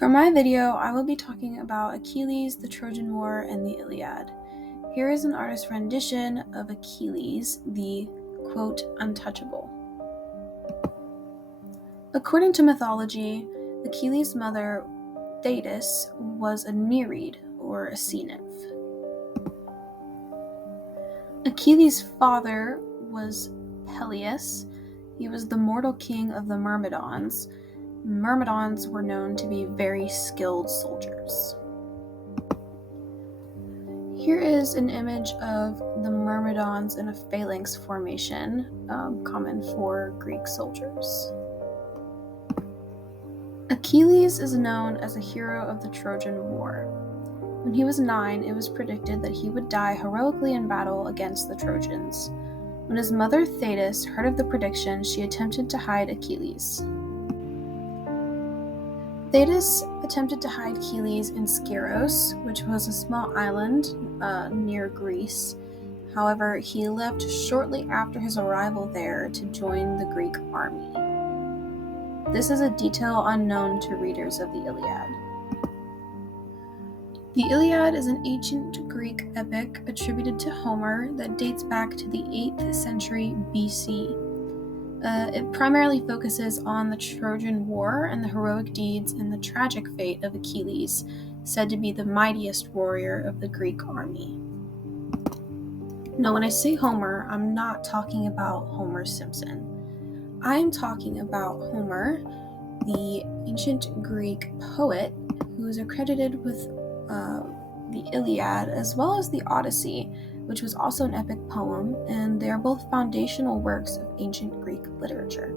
For my video, I will be talking about Achilles, the Trojan War, and the Iliad. Here is an artist's rendition of Achilles, the, quote, untouchable. According to mythology, Achilles' mother, Thetis, was a Nereid, or a sea nymph. Achilles' father was Peleus. He was the mortal king of the Myrmidons. Myrmidons were known to be very skilled soldiers. Here is an image of the Myrmidons in a phalanx formation, common for Greek soldiers. Achilles is known as a hero of the Trojan War. When he was 9, it was predicted that he would die heroically in battle against the Trojans. When his mother Thetis heard of the prediction, she attempted to hide Achilles. Thetis attempted to hide Achilles in Skyros, which was a small island near Greece. However, he left shortly after his arrival there to join the Greek army. This is a detail unknown to readers of the Iliad. The Iliad is an ancient Greek epic attributed to Homer that dates back to the 8th century BC. It primarily focuses on the Trojan War and the heroic deeds and the tragic fate of Achilles, said to be the mightiest warrior of the Greek army. Now, when I say Homer, I'm not talking about Homer Simpson. I'm talking about Homer, the ancient Greek poet who is accredited with the Iliad as well as the Odyssey, which was also an epic poem, and they are both foundational works of ancient Greek literature.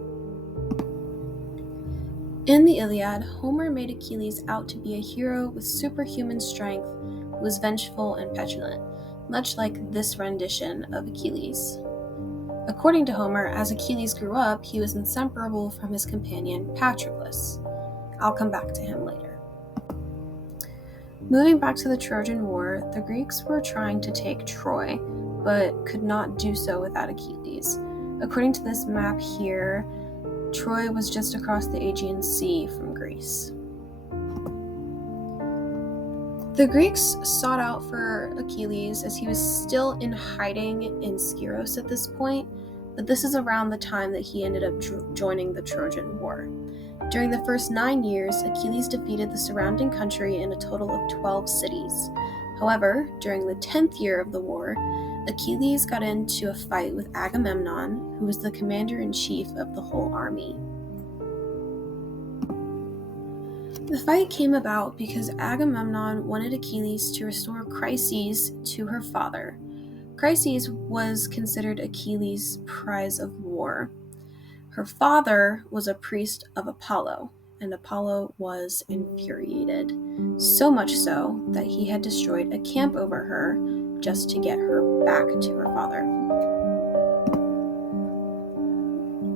In the Iliad, Homer made Achilles out to be a hero with superhuman strength who was vengeful and petulant, much like this rendition of Achilles. According to Homer, as Achilles grew up, he was inseparable from his companion Patroclus. I'll come back to him later. Moving back to the Trojan War, the Greeks were trying to take Troy, but could not do so without Achilles. According to this map here, Troy was just across the Aegean Sea from Greece. The Greeks sought out for Achilles as he was still in hiding in Skyros at this point, but this is around the time that he ended up joining the Trojan War. During the first 9 years, Achilles defeated the surrounding country in a total of 12 cities. However, during the 10th year of the war, Achilles got into a fight with Agamemnon, who was the commander-in-chief of the whole army. The fight came about because Agamemnon wanted Achilles to restore Chryses to her father. Chryses was considered Achilles' prize of war. Her father was a priest of Apollo, and Apollo was infuriated, so much so that he had destroyed a camp over her just to get her back to her father.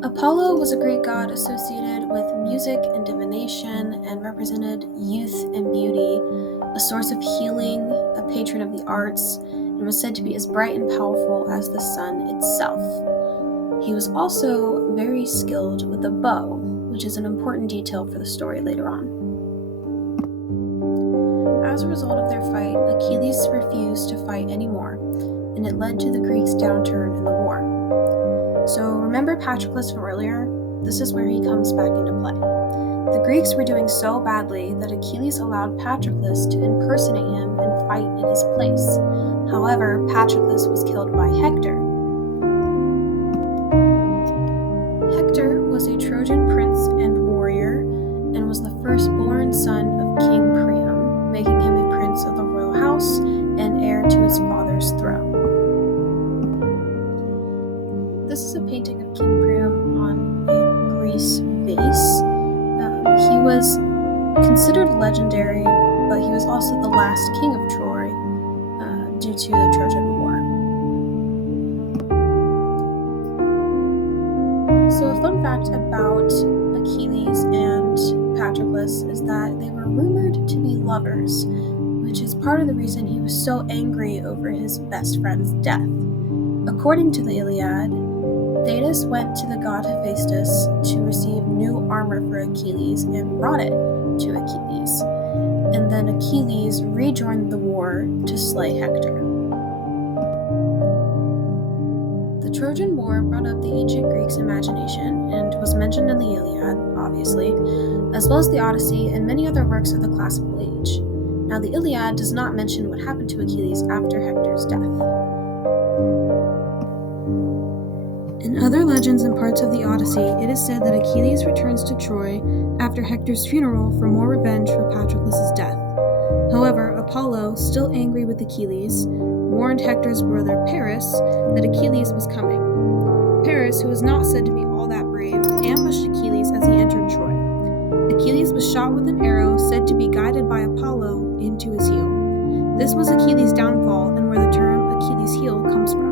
Apollo was a Greek god associated with music and divination and represented youth and beauty, a source of healing, a patron of the arts, and was said to be as bright and powerful as the sun itself. He was also very skilled with the bow, which is an important detail for the story later on. As a result of their fight, Achilles refused to fight anymore, and it led to the Greeks' downturn in the war. So remember Patroclus from earlier? This is where he comes back into play. The Greeks were doing so badly that Achilles allowed Patroclus to impersonate him and fight in his place. However, Patroclus was killed by Hector. Hector was a Trojan prince and warrior, and was the firstborn son of King Priam, making him a prince of the royal house and heir to his father's throne. This is a painting of King Priam on a Greece vase. He was considered legendary, but he was also the last king of Troy due to the Trojan War. So a fun fact about Achilles and Patroclus is that they were rumored to be lovers, which is part of the reason he was so angry over his best friend's death. According to the Iliad, Thetis went to the god Hephaestus to receive new armor for Achilles and brought it, to Achilles, and then Achilles rejoined the war to slay Hector. The Trojan War brought up the ancient Greeks' imagination and was mentioned in the Iliad, obviously, as well as the Odyssey and many other works of the classical age. Now, the Iliad does not mention what happened to Achilles after Hector's death. In other legends and parts of the Odyssey, it is said that Achilles returns to Troy after Hector's funeral for more revenge for Patroclus' death. However, Apollo, still angry with Achilles, warned Hector's brother Paris that Achilles was coming. Paris, who was not said to be all that brave, ambushed Achilles as he entered Troy. Achilles was shot with an arrow said to be guided by Apollo into his heel. This was Achilles' downfall and where the term Achilles' heel comes from.